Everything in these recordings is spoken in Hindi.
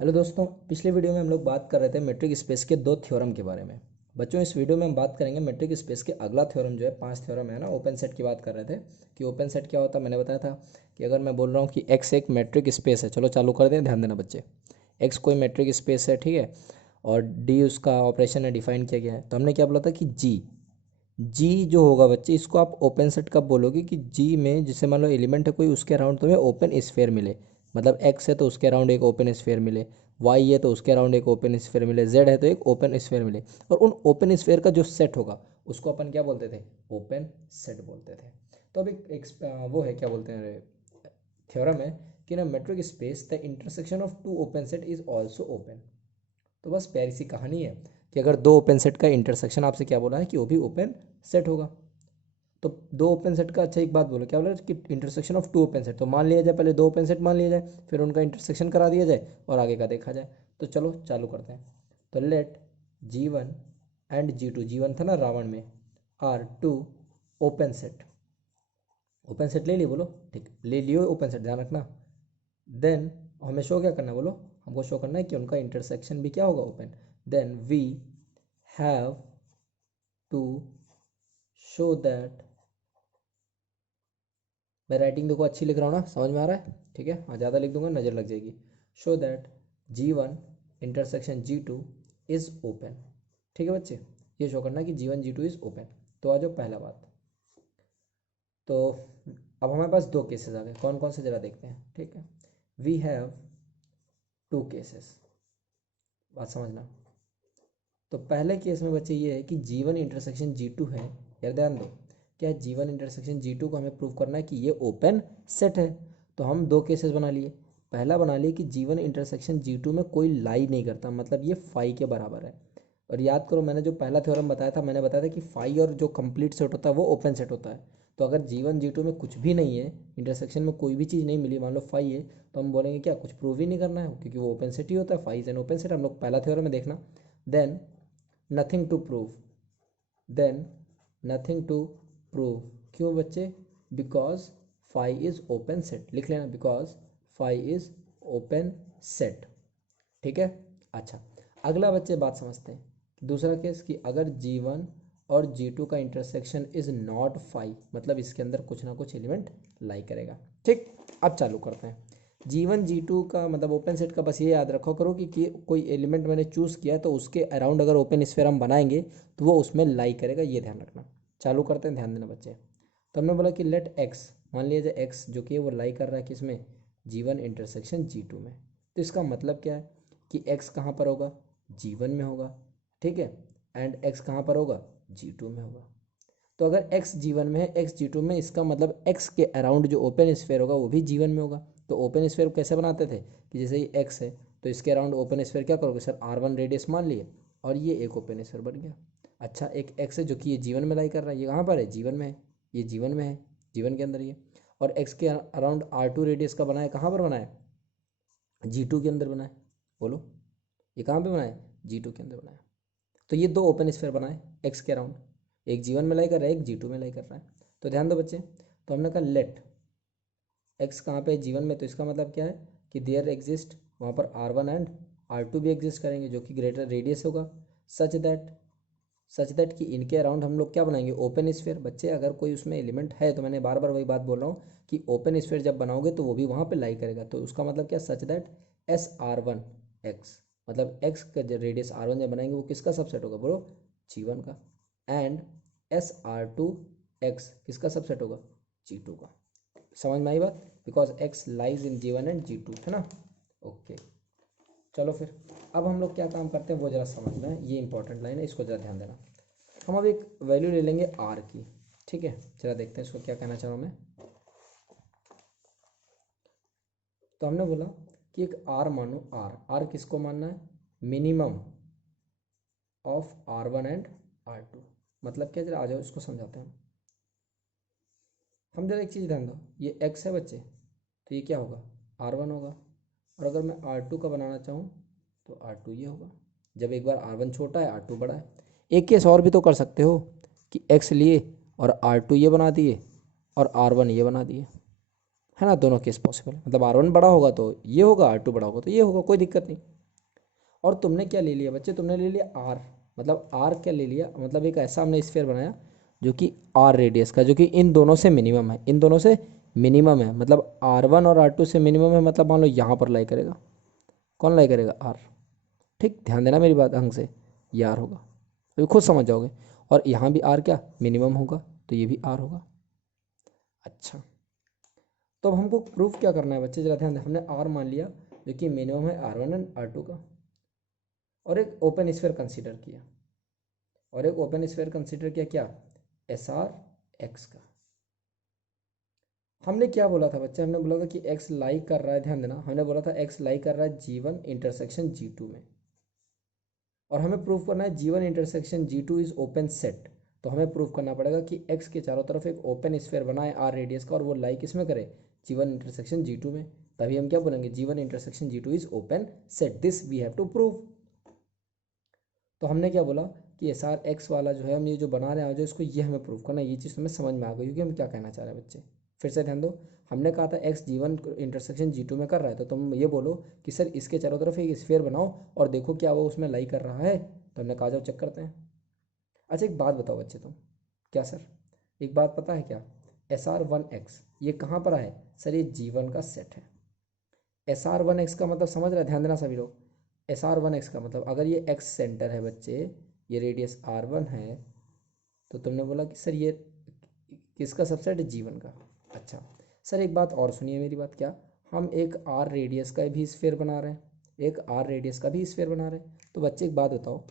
हेलो दोस्तों, पिछले वीडियो में हम लोग बात कर रहे थे मेट्रिक स्पेस के दो थ्योरम के बारे में। बच्चों, इस वीडियो में हम बात करेंगे मेट्रिक स्पेस के अगला थ्योरम जो है, 5 थ्योरम है ना। ओपन सेट की बात कर रहे थे कि ओपन सेट क्या होता है। मैंने बताया था कि अगर मैं बोल रहा हूँ कि एक्स एक मेट्रिक स्पेस है, चलो चालू कर दें, ध्यान देना बच्चे। एक्स कोई मेट्रिक स्पेस है, ठीक है, और डी उसका ऑपरेशन है, डिफाइन किया गया है। तो हमने क्या बोला था कि जी जो होगा बच्चे, इसको आप ओपन सेट कब बोलोगे कि जी में जिसे मान लो एलिमेंट है कोई, उसके अराउंड तुम्हें ओपन स्फेयर मिले। मतलब एक्स है तो उसके अराउंड एक ओपन स्फेयर मिले, वाई है तो उसके अराउंड एक ओपन स्फेयर मिले, जेड है तो एक ओपन स्फेयर मिले। और उन ओपन स्फेयर का जो सेट होगा उसको अपन क्या बोलते थे? ओपन सेट बोलते थे। तो अब वो है, क्या बोलते हैं, थ्योरम है कि ना metric space the intersection of two open set is also open. तो बस प्यारी सी कहानी है कि अगर दो ओपन सेट का इंटरसेक्शन आपसे क्या बोला है कि वो भी ओपन सेट होगा। तो दो ओपन सेट का, अच्छा एक बात बोलो, क्या बोला कि intersection of two open set. तो मान लिया जाए, पहले दो ओपन सेट मान लिया जाए, फिर उनका इंटरसेक्शन करा दिया जाए और आगे का देखा जाए। तो चलो चालू करते हैं। तो late G1 and G2, G1 था ना रावण में, are two open set. Open set ले लिए, बोलो ठीक, ले लियो ओपन सेट, ध्यान रखना। देन हमें शो क्या करना है, बोलो, हमको शो करना है कि उनका इंटरसेक्शन भी क्या होगा, open. Then we have to show that, मैं राइटिंग देखो अच्छी लिख रहा हूँ ना, समझ में आ रहा है? ठीक है, हाँ, ज़्यादा लिख दूंगा नज़र लग जाएगी। Show that G1 intersection G2 is open. ठीक है बच्चे, ये शो करना कि G1 G2 इज़ ओपन। तो आ जाओ पहला बात। तो अब हमारे पास दो केसेस आ गए, कौन कौन से जरा देखते हैं। ठीक है, वी हैव टू केसेस, बात समझना। तो पहले केस में बच्चे ये है कि G1 इंटरसेक्शन G2 है। यार ध्यान दो, क्या G1 इंटरसेक्शन G2 को हमें प्रूव करना है कि ये ओपन सेट है। तो हम दो केसेस बना लिए। पहला बना लिए कि G1 इंटरसेक्शन G2 में कोई लाई नहीं करता, मतलब ये फाई के बराबर है। और याद करो, मैंने जो पहला थ्योरम बताया था, मैंने बताया था कि फाई और जो कंप्लीट सेट होता है वो ओपन सेट होता है। तो अगर G1 G2 में कुछ भी नहीं है, इंटरसेक्शन में कोई भी चीज़ नहीं मिली, मान लो फाई है, तो हम बोलेंगे क्या, कुछ प्रूव ही नहीं करना है, क्योंकि वो ओपन सेट ही होता है। Phi is an open set, हम लोग पहला थ्योरम में देखना। Then nothing to prove, then nothing to prove, क्यों बच्चे? Because phi is open set, लिख लेना, because phi is open set. ठीक है, अच्छा, अगला बच्चे बात समझते हैं। दूसरा केस कि अगर G1 और G2 का इंटरसेक्शन इज नॉट फाई, मतलब इसके अंदर कुछ ना कुछ एलिमेंट लाई करेगा। ठीक, अब चालू करते हैं। G1 G2 का मतलब ओपन सेट का बस ये याद रखो करो कि कोई एलिमेंट मैंने चूज़ किया है तो उसके अराउंड अगर ओपन स्फेयर हम बनाएंगे तो वो उसमें लाई करेगा, ये ध्यान रखना। चालू करते हैं, ध्यान देना बच्चे। तो हमने बोला कि लेट एक्स, मान लिया जाए एक्स जो कि वो लाई कर रहा है किसमें, G1 इंटरसेक्शन G2 में। तो इसका मतलब क्या है कि x कहाँ पर होगा, G1 में होगा, ठीक है, एंड x कहाँ पर होगा, G2 में होगा। तो अगर x G1 में है, x G2 में, इसका मतलब x के अराउंड जो ओपन स्फेयर होगा वो भी G1 में होगा। तो ओपन स्फेयर कैसे बनाते थे कि जैसे ही x है तो इसके अराउंड ओपन स्फेयर क्या करोगे सर, R1 रेडियस मान लिए, और ये एक ओपन स्फेयर बन गया। अच्छा, एक x है जो कि ये G1 में लाई कर रहा है, ये कहाँ पर है, G1 में है, ये G1 में है, G1 के अंदर ये। और x के अराउंड R2 रेडियस का बनाया, कहाँ पर बनाया, G2 के अंदर बनाया। बोलो, ये कहाँ पे बनाया, G2 के अंदर बनाया। तो ये दो ओपन स्फेयर बनाए एक्स के अराउंड, एक G1 में लाई कर रहा है, एक G2 में लाई कर रहा है। तो ध्यान दो बच्चे, तो हमने कहा लेट एक्स कहाँ पे, G1 में, तो इसका मतलब क्या है कि देयर एग्जिस्ट, वहाँ पर R1 एंड R2 भी एग्जिस्ट करेंगे जो कि ग्रेटर रेडियस होगा। सच दैट कि इनके अराउंड हम लोग क्या बनाएंगे, ओपन स्फेयर। बच्चे अगर कोई उसमें एलिमेंट है, तो मैंने बार बार वही बात बोल रहा हूँ कि ओपन स्फेयर जब बनाओगे तो वो भी वहाँ पे लाई करेगा। तो उसका मतलब क्या, सच दैट SR1 एक्स, मतलब एक्स का जो रेडियस R1 जब बनाएंगे वो किसका सबसेट होगा, बोलो, G1 का। एंड SR2 एक्स किसका सबसेट होगा, G2 का। समझ में आई बात? Because x lies in G1 and G2, है ना। ओके, चलो फिर अब हम लोग क्या काम करते हैं वो जरा समझना है, ये इंपॉर्टेंट लाइन है, इसको जरा ध्यान देना। हम अब एक वैल्यू ले लेंगे आर की, ठीक है, जरा देखते हैं इसको क्या कहना चाह रहा हूँ मैं। तो हमने बोला कि एक आर मानो, आर किसको मानना है, minimum of R1 and R2। मतलब क्या, जरा आ जाओ इसको समझाते हैं हम जरा एक चीज़ ध्यान दो, ये x है बच्चे, तो ये क्या होगा, R1 होगा। और अगर मैं R2 का बनाना चाहूँ तो R2 ये होगा। जब एक बार R1 छोटा है, R2 बड़ा है। एक केस और भी तो कर सकते हो कि x लिए और R2 ये बना दिए और R1 ये बना दिए, है ना, दोनों केस पॉसिबल है। मतलब R1 बड़ा होगा तो ये होगा, R2 बड़ा होगा तो ये होगा, कोई दिक्कत नहीं। और तुमने क्या ले लिया बच्चे, तुमने ले लिया R, मतलब R क्या ले लिया, मतलब एक ऐसा हमने स्फीयर बनाया जो कि R रेडियस का, जो कि इन दोनों से मिनिमम है, इन दोनों से मिनिमम है, मतलब R1 और R2 से मिनिमम है, मतलब मान लो यहाँ पर लाई करेगा, कौन लाई करेगा, R। ठीक, ध्यान देना मेरी बात ढंग से, ये R होगा, अभी खुद समझ जाओगे। और यहाँ भी R क्या मिनिमम होगा, तो ये भी R होगा। अच्छा, तो अब हमको प्रूफ क्या करना है बच्चे, जरा ध्यान दें। हमने R मान लिया जो कि मिनिमम है R1 एंड R2 का, और एक ओपन स्फीयर कंसीडर किया, और एक ओपन स्फीयर कंसीडर किया क्या, SR x का। हमने क्या बोला था बच्चे, हमने बोला था कि x लाई कर रहा है, ध्यान देना, हमने बोला था x लाई कर रहा है G1 इंटरसेक्शन G2 में, और हमें प्रूफ करना है G1 intersection G2 is open set. तो हमें प्रूफ करना पड़ेगा कि x के चारों तरफ एक ओपन स्फीयर बना है R रेडियस का, और वो लाई किस में करे, G1 इंटरसेक्शन G2 में। तभी हम क्या बोलेंगे, G1 intersection G2 is open set, this we have to prove. तो हमने क्या बोला कि SR x वाला जो है, हम ये जो बना रहे हैं जो इसको, ये हमें प्रूफ करना है। ये चीज़ तुम्हें समझ में आ गई क्योंकि हम क्या कहना चाह रहे हैं बच्चे, फिर से ध्यान दो। हमने कहा था x G1 इंटरसेक्शन G2 में कर रहा है, तो तुम ये बोलो कि सर इसके चारों तरफ एक स्फीयर बनाओ और देखो क्या वो उसमें लाई कर रहा है। तो हमने कहा जाओ चेक करते हैं। अच्छा एक बात बताओ बच्चे तुम, क्या सर एक बात पता है क्या, SR1x ये कहाँ पर है सर, ये G1 का सेट है। SR1x का मतलब समझ रहे हैं, ध्यान देना सभी लोग। SR1x का मतलब अगर ये x सेंटर है बच्चे, ये रेडियस R1 है, तो तुमने बोला कि सर ये किसका सबसेट है, G1 का। अच्छा सर एक बात और सुनिए मेरी बात, क्या हम एक R रेडियस का भी स्फीयर बना रहे हैं, एक R रेडियस का भी स्फीयर बना रहे हैं। तो बच्चे एक बात बताओ,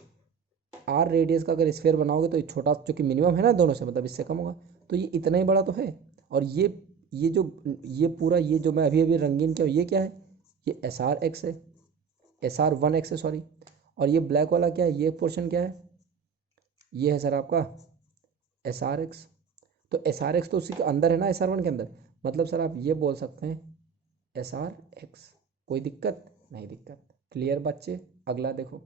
R रेडियस का अगर स्फीयर बनाओगे तो ये छोटा, जो कि मिनिमम है ना दोनों से, मतलब इससे कम होगा, तो ये इतना ही बड़ा तो है। और ये जो ये पूरा, ये जो मैं अभी अभी रंगीन क्या, ये क्या है, ये SR x है, SR1x है सॉरी। और ये ब्लैक वाला क्या है, ये पोर्शन क्या है, ये है सर आपका SR x। तो SR x तो उसी के अंदर है ना, SR1 के अंदर, मतलब सर आप ये बोल सकते हैं SR x। कोई दिक्कत नहीं, दिक्कत क्लियर बच्चे। अगला देखो,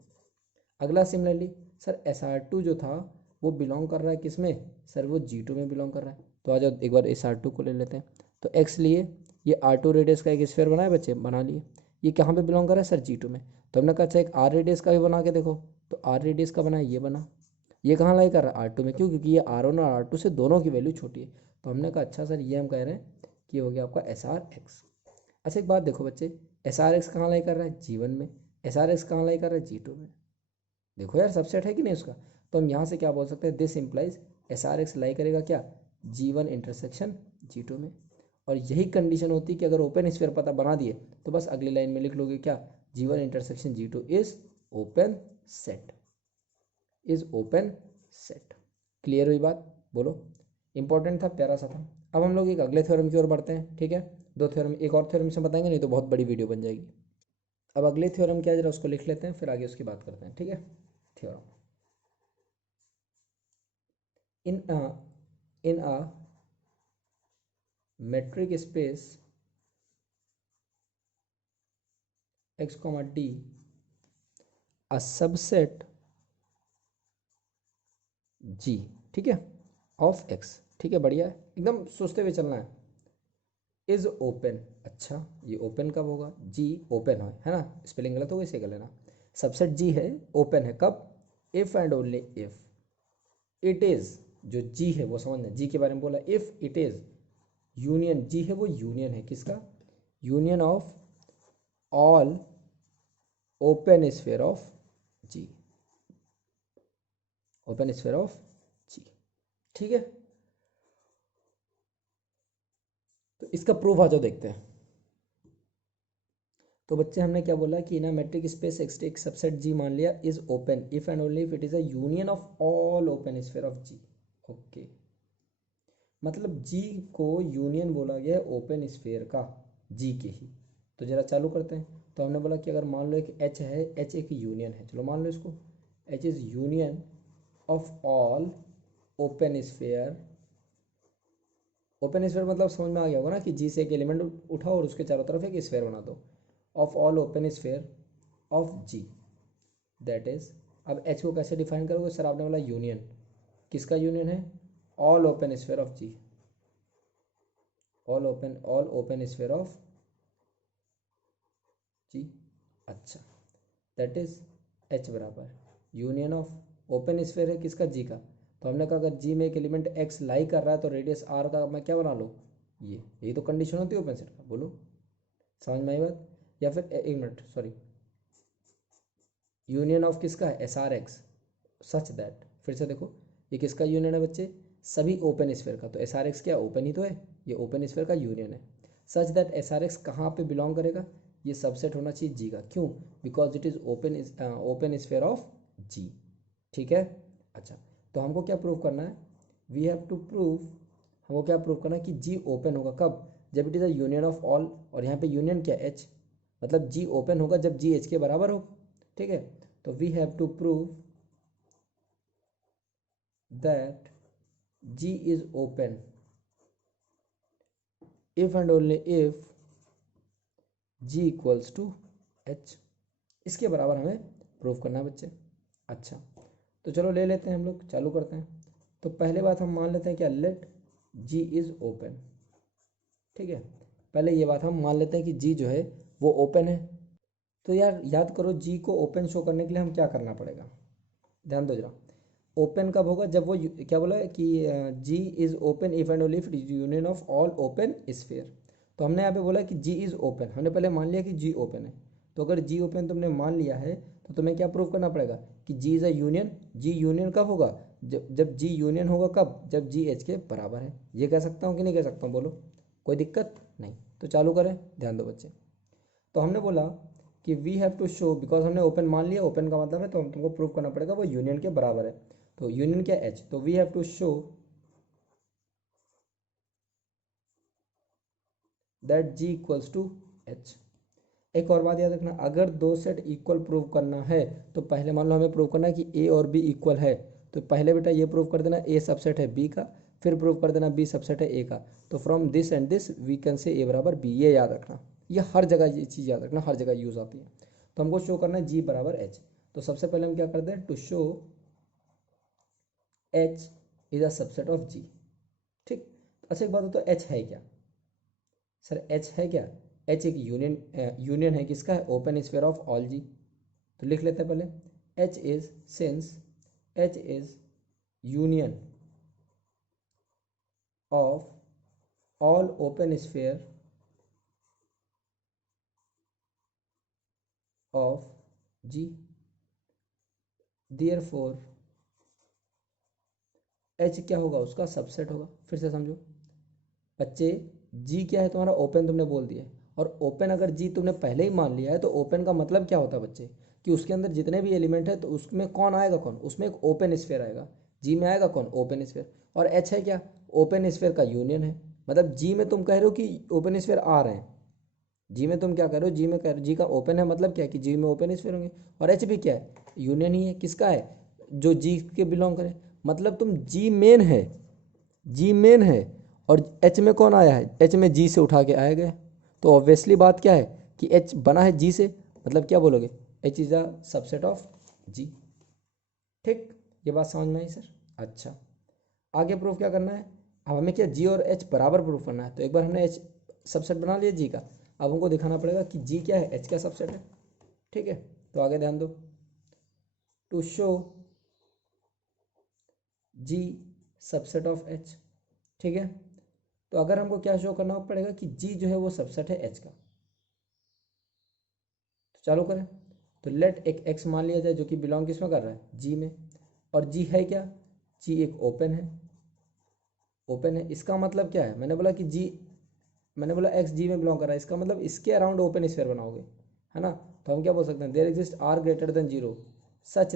अगला सिमिलरली सर SR2 जो था वो बिलोंग कर रहा है किस में, सर वो G2 में बिलोंग कर रहा है। तो आ जाओ एक बार SR2 को ले लेते हैं। तो x लिए, ये R2 रेडियस का एक स्फीयर बनाया बच्चे, बना लिए। ये कहाँ पे बिलोंग कर रहा है सर, G2 में। तो हमने कहा अच्छा एक R रेडियस का भी बना के देखो, तो R रेडियस का बना, ये बना, ये कहाँ लाई कर रहा है, R2 में, क्यों, क्योंकि ये R1 और R2 से दोनों की वैल्यू छोटी है। तो हमने कहा अच्छा सर ये हम कह रहे हैं कि हो गया आपका SR x। अच्छा एक बात देखो बच्चे, SR x कहाँ लाई कर रहा है, G1 में, SR x कहाँ लाई कर रहा है, G2 में। देखो यार सबसेट है कि नहीं उसका। तो हम यहाँ से क्या बोल सकते हैं, दिस इम्प्लाइज SR x लाई करेगा क्या, G1 इंटरसेक्शन G2 में। और यही कंडीशन होती है कि अगर ओपन स्फीयर पता बना दिए तो बस अगली लाइन में लिख लोगे क्या, G1 intersection G2 is open set, is open set. Clear हुई बात, बोलो। इंपॉर्टेंट था, प्यारा सा था। अब हम लोग एक अगले थ्योरम की ओर बढ़ते हैं, ठीक है। दो थ्योरम, एक और थ्योरम से बताएंगे, नहीं तो बहुत बड़ी वीडियो बन जाएगी। अब अगले थ्योरम क्या है जरा उसको लिख लेते हैं, फिर आगे उसकी बात करते हैं, ठीक है। Theorem, in a metric space x comma d, a subset g, ठीक है, ऑफ x, ठीक है, बढ़िया है, एकदम सोचते हुए चलना है। इज ओपन, अच्छा ये ओपन कब होगा, जी ओपन है ना, स्पेलिंग गलत हो गई, इसे कर लेना। सबसेट जी है, ओपन है कब, if and only if it is, जो जी है वो समझना, जी के बारे में बोला, if it is union, G है वो यूनियन है किसका, union of all open sphere of G, open sphere of G, ठीक है। तो इसका प्रूफ आ जाओ देखते हैं। तो बच्चे हमने क्या बोला कि ना मैट्रिक स्पेस एक सबसेट जी मान लिया is open if and only if it is a union of all open sphere of G. Okay, मतलब जी को यूनियन बोला गया है ओपन स्फीयर का, जी के ही। तो जरा चालू करते हैं। तो हमने बोला कि अगर मान लो एक एच है, एच एक यूनियन है, चलो मान लो इसको, H is union of all open sphere, open sphere मतलब समझ में आ गया होगा ना कि जी से एक एलिमेंट उठाओ और उसके चारों तरफ एक स्फीयर बना दो, of all open sphere of G, that is. अब एच को कैसे डिफाइन करोगे सर, आपने बोला यूनियन, किसका यूनियन है, all open sphere of G, all open sphere of G. अच्छा, दैट इज एच बराबर यूनियन ऑफ ओपन स्फीयर है किसका, जी का। तो हमने कहा अगर जी में एक एलिमेंट एक्स लाई कर रहा है तो रेडियस आर का मैं क्या बना लूँ, ये यही तो कंडीशन होती है ओपन सेट का। बोलो समझ में आई बात। या फिर एक मिनट सॉरी, यूनियन ऑफ किसका है, S R x, such that, फिर से देखो ये किसका यूनियन है बच्चे, सभी ओपन स्फीयर का। तो एस आर एक्स क्या ओपन ही तो है, ये ओपन स्फीयर का यूनियन है। सच दैट एस आर एक्स कहाँ पे बिलोंग करेगा, ये सबसेट होना चाहिए जी का। क्यों, because it is open sphere of G. ठीक है। अच्छा, तो हमको क्या प्रूव करना है, वी हैव टू प्रूव, हमको क्या प्रूव करना है कि जी ओपन होगा कब, जब it is a union of all, और यहाँ पे यूनियन क्या एच, मतलब जी ओपन होगा जब जी एच के बराबर हो। ठीक है, तो we have to prove that G is open if and only if G equals to H। इसके बराबर हमें प्रूव करना है बच्चे। अच्छा, तो चलो ले लेते हैं, हम लोग चालू करते हैं। तो पहले बात हम मान लेते हैं क्या, लेट G इज ओपन। ठीक है, पहले ये बात हम मान लेते हैं कि G जो है वो ओपन है। तो यार याद करो, G को ओपन शो करने के लिए हम क्या करना पड़ेगा, ध्यान दो जरा। ओपन कब होगा, जब वो क्या बोला है कि G is open if and only if it is union of all open sphere. तो हमने यहाँ पे बोला कि जी इज ओपन, हमने पहले मान लिया कि जी ओपन है। तो अगर जी ओपन तुमने मान लिया है तो तुम्हें क्या प्रूव करना पड़ेगा कि G is a union. G union कब होगा, जब जी यूनियन होगा कब, जब जी एच के बराबर है। ये कह सकता हूँ कि नहीं कह सकता हूँ, बोलो कोई दिक्कत नहीं। तो चालू करें, ध्यान दो बच्चे। तो हमने बोला कि we have to show, because हमने ओपन मान लिया, ओपन का मतलब है तो हम तुमको प्रूव करना पड़ेगा वो यूनियन के बराबर है। तो यूनियन क्या एच, तो we have to show that G equals to H. एक और बात याद रखना, अगर दो सेट इक्वल प्रूव करना है तो पहले मान लो हमें प्रूव करना है कि ए और बी इक्वल है। तो पहले बेटा ये प्रूव कर देना ए सबसेट है बी का, फिर प्रूव कर देना बी सबसेट है ए का। तो from this and this we can say A बराबर बी, ये याद रखना। ये हर जगह ये चीज़ याद रखना, हर जगह यूज़ आती है। तो हमको शो करना है जी बराबर एच। तो सबसे पहले हम क्या करते हैं, to show H is a subset of G. ठीक, अच्छा एक बात हो, तो एच है क्या, सर एच है क्या, एच एक यूनियन है किसका है, open sphere of all G. तो लिख लेते हैं पहले, H is since H is union of all open sphere of G, therefore H क्या होगा, उसका सबसेट होगा। फिर से समझो बच्चे, जी क्या है तुम्हारा, ओपन तुमने बोल दिया। और ओपन अगर जी तुमने पहले ही मान लिया है तो ओपन का मतलब क्या होता है बच्चे, कि उसके अंदर जितने भी एलिमेंट है तो उसमें कौन आएगा, कौन, उसमें एक ओपन स्फीयर आएगा। जी में आएगा कौन, ओपन स्फीयर। और एच है क्या, ओपन स्फीयर का यूनियन है। मतलब जी में तुम कह रहे हो कि ओपन स्फीयर आ रहे हैं, जी में तुम क्या कह रहे हो, जी में कह रहे हो जी का ओपन है, मतलब क्या है कि जी में ओपन स्फीयर होंगे। और एच भी क्या है, यूनियन ही है, किसका है, जो जी के बिलोंग करे। मतलब तुम जी मेन है, जी मेन है, और एच में कौन आया है, एच में जी से उठा के आया गया। तो ऑब्वियसली बात क्या है कि एच बना है जी से, मतलब क्या बोलोगे, H is a subset of G. ठीक, ये बात समझ में आई सर। अच्छा, आगे प्रूफ क्या करना है, अब हमें क्या जी और एच बराबर प्रूफ करना है। तो एक बार हमने एच सबसेट बना लिया जी का, अब हमको दिखाना पड़ेगा कि जी क्या है, एच का सबसेट है। ठीक है, तो आगे ध्यान दो, to show G subset of H. ठीक है, तो अगर हमको क्या शो करना पड़ेगा कि जी जो है वो सबसेट है एच का। तो चालू करें, तो लेट एक एक्स मान लिया जाए जो कि बिलोंग किसमें कर रहा है, जी में। और जी है क्या, जी एक ओपन है, ओपन है। इसका मतलब क्या है, मैंने बोला कि जी, मैंने बोला एक्स जी में बिलोंग कर रहा है, इसका मतलब इसके अराउंड ओपन स्फीयर बनाओगे, है ना। तो हम क्या बोल सकते हैं, there exist R greater than zero such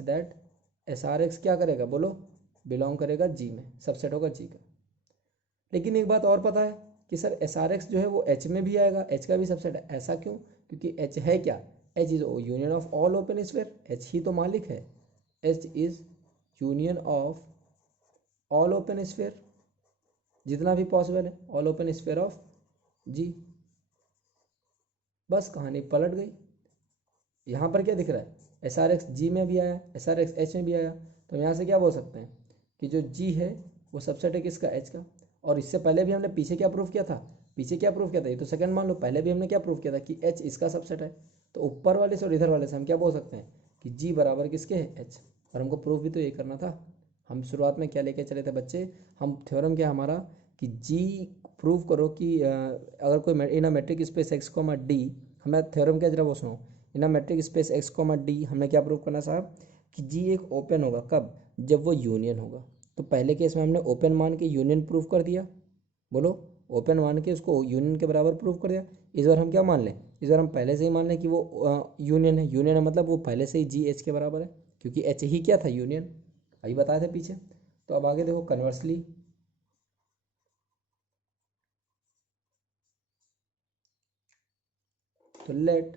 that S R X क्या करेगा, बोलो बिलोंग करेगा जी में, सबसेट होगा जी का। लेकिन एक बात और पता है कि सर एस आर एक्स जो है वो एच में भी आएगा, एच का भी सबसेट है। ऐसा क्यों, क्योंकि एच है क्या, H is union of all open sphere, H ही तो मालिक है। H is union of all open sphere, जितना भी पॉसिबल है all open sphere of G. बस कहानी पलट गई। यहाँ पर क्या दिख रहा है, एस आर एक्स जी में भी आया, एस आर एक्स एच में भी आया। तो यहाँ से क्या बोल सकते हैं कि जो जी है वो सबसेट है किसका, एच का। और इससे पहले भी हमने पीछे क्या प्रूव किया था, पीछे क्या प्रूव किया था, ये तो सेकंड मान लो, पहले भी हमने क्या प्रूव किया था कि एच इसका सबसेट है। तो ऊपर वाले से और इधर वाले से हम क्या बोल सकते हैं कि जी बराबर किसके है, एच। और हमको प्रूफ भी तो ये करना था। हम शुरुआत में क्या लेके चले थे बच्चे, हम थ्योरम क्या हमारा कि जी प्रूव करो कि अगर कोई in a metric space X comma D, हमें थ्योरम क्या जरा वो सुनो, in a metric space X comma D हमने क्या प्रूव करना साहब कि जी एक ओपन होगा, कब, जब वो यूनियन होगा। तो पहले केस में हमने ओपन मान के यूनियन प्रूव कर दिया, बोलो, ओपन मान के उसको यूनियन के बराबर प्रूव कर दिया। इस बार हम क्या मान लें, इस बार हम पहले से ही मान लें कि वो यूनियन है, यूनियन है मतलब वो पहले से ही जी एच के बराबर है, क्योंकि एच ही क्या था, यूनियन, अभी बताया था पीछे। तो अब आगे देखो कन्वर्सली, तो लेट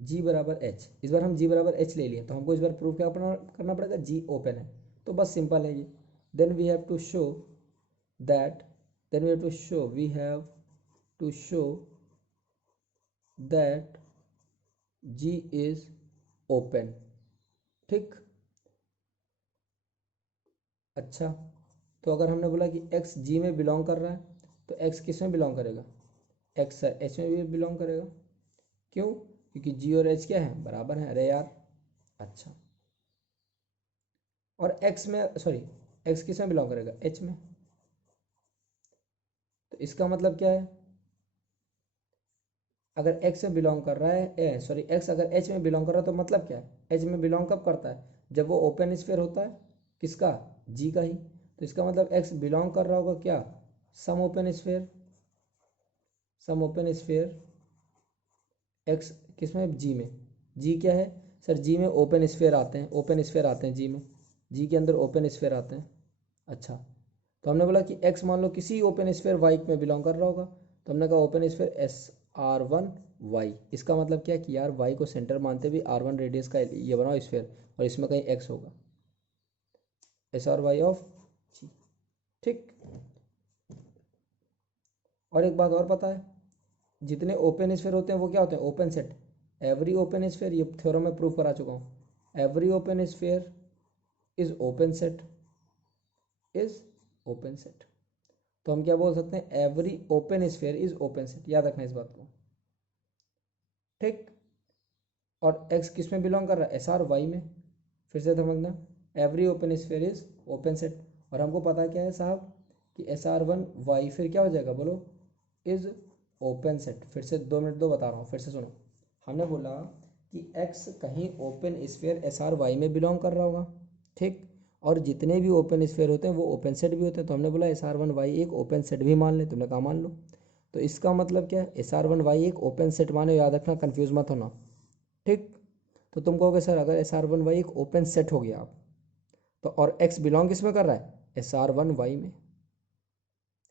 जी बराबर एच, इस बार हम जी बराबर एच ले लिए, तो हमको इस बार प्रूफ क्या करना पड़ेगा, जी ओपन है। तो बस सिंपल है ये। Then we have to show that, then we have to show, we have to show that G is open, ठीक। अच्छा, तो अगर हमने बोला कि एक्स जी में बिलोंग कर रहा है, तो एक्स किस में बिलोंग करेगा, एक्स एच में भी बिलोंग करेगा। क्यों, क्योंकि जी और एच क्या है, बराबर है, अरे यार। अच्छा, और एक्स में, सॉरी, एक्स किस में बिलोंग करेगा, एच में। तो इसका मतलब क्या है, अगर एक्स में बिलोंग कर रहा है, सॉरी, एक्स अगर एच में बिलोंग कर रहा है तो मतलब क्या है, एच में बिलोंग कब करता है, जब वो ओपन स्फीयर होता है, किसका, जी का ही। तो इसका मतलब एक्स बिलोंग कर रहा होगा क्या, सम ओपन स्फीयर, सम ओपन स्फीयर, एक्स किस में, जी में। जी क्या है सर, जी में ओपन स्फीयर आते हैं, ओपन स्फीयर आते हैं जी में, जी के अंदर ओपन स्फीयर आते हैं। अच्छा, तो हमने बोला कि एक्स मान लो किसी ओपन स्फीयर वाई में बिलोंग कर रहा होगा, तो हमने कहा open sphere S R one Y. इसका मतलब क्या है कि यार वाई को सेंटर मानते हुए आर वन रेडियस का ये बनाओ स्फीयर, और इसमें कहीं एक्स होगा, S R Y of G, ठीक। और एक बात और पता है, जितने ओपन स्फीयर होते हैं वो क्या होते हैं, open set. Every open sphere, ये थ्योरम में प्रूव करा चुका हूँ, every open sphere is open set, is open set. तो हम क्या बोल सकते हैं, every open sphere is open set, याद रखना इस बात को, ठीक। और एक्स किस में बिलोंग कर रहा है, एस आर वाई में, फिर से समझना, every open sphere is open set. और हमको पता क्या है साहब कि एस आर वन वाई फिर क्या हो जाएगा, बोलो, इज ओपन सेट। फिर से 2 मिनट दो, बता रहा हूँ, फिर से सुनो। हमने बोला कि एक्स कहीं open sphere S R Y में बिलोंग कर रहा होगा, ठीक। और जितने भी ओपन स्फीयर होते हैं वो ओपन सेट भी होते हैं, तो हमने बोला एस आर वन वाई एक ओपन सेट भी मान ले, तुमने कहा मान लो। तो इसका मतलब क्या है, एस आर वन वाई एक ओपन सेट माने, याद रखना, कन्फ्यूज मत होना, ठीक। तो तुम कहोगे सर अगर एस आर वन वाई एक ओपन सेट हो गया आप, तो और एक्स बिलोंग किस में कर रहा है, एस आर वन वाई में।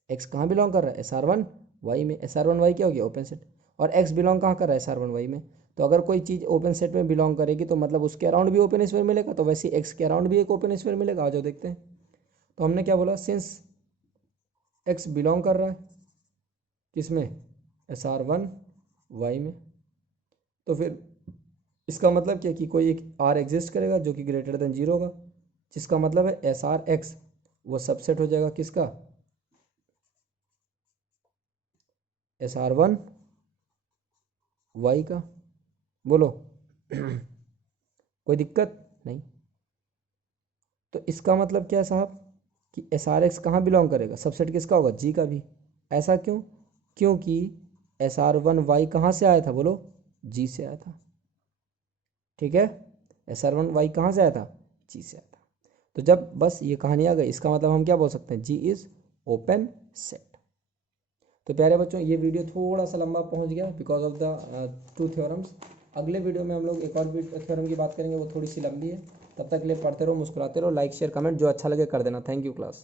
एक्स कहाँ बिलोंग कर रहा है, एस आर वन वाई में, एस आर वन वाई क्या हो गया, ओपन सेट। और एक्स बिलोंग कहाँ कर रहा है, एस आर वन वाई में। तो अगर कोई चीज़ ओपन सेट में बिलोंग करेगी तो मतलब उसके अराउंड भी ओपन स्फीयर मिलेगा, तो वैसे एक्स के अराउंड भी एक ओपन स्फीयर मिलेगा। आ जाओ देखते हैं। तो हमने क्या बोला, सिंस एक्स बिलोंग कर रहा है किस में, एस आर वन वाई में, तो फिर इसका मतलब क्या कि कोई एक आर एग्जिस्ट करेगा जो कि ग्रेटर देन जीरो होगा, जिसका मतलब है एस आर एक्स वो सबसेट हो जाएगा किसका, एस आर वन वाई का। बोलो कोई दिक्कत नहीं। तो इसका मतलब क्या है साहब कि एस आर एक्स कहाँ बिलोंग करेगा, सबसेट किसका होगा, जी का भी। ऐसा क्यों, क्योंकि एस आर वन वाई कहाँ से आया था, बोलो, जी से आया था, ठीक है। एस आर वन वाई कहाँ से आया था, जी से आया था। तो जब बस ये कहानी आ गई, इसका मतलब हम क्या बोल सकते हैं, जी इज ओपन सेट। तो प्यारे बच्चों, ये वीडियो थोड़ा सा लंबा पहुंच गया बिकॉज ऑफ द 2 थ्योरम्स। अगले वीडियो में हम लोग एक और थ्योरम की बात करेंगे, वो थोड़ी सी लंबी है। तब तक के लिए पढ़ते रहो, मुस्कुराते रहो, लाइक शेयर कमेंट जो अच्छा लगे कर देना। Thank you class.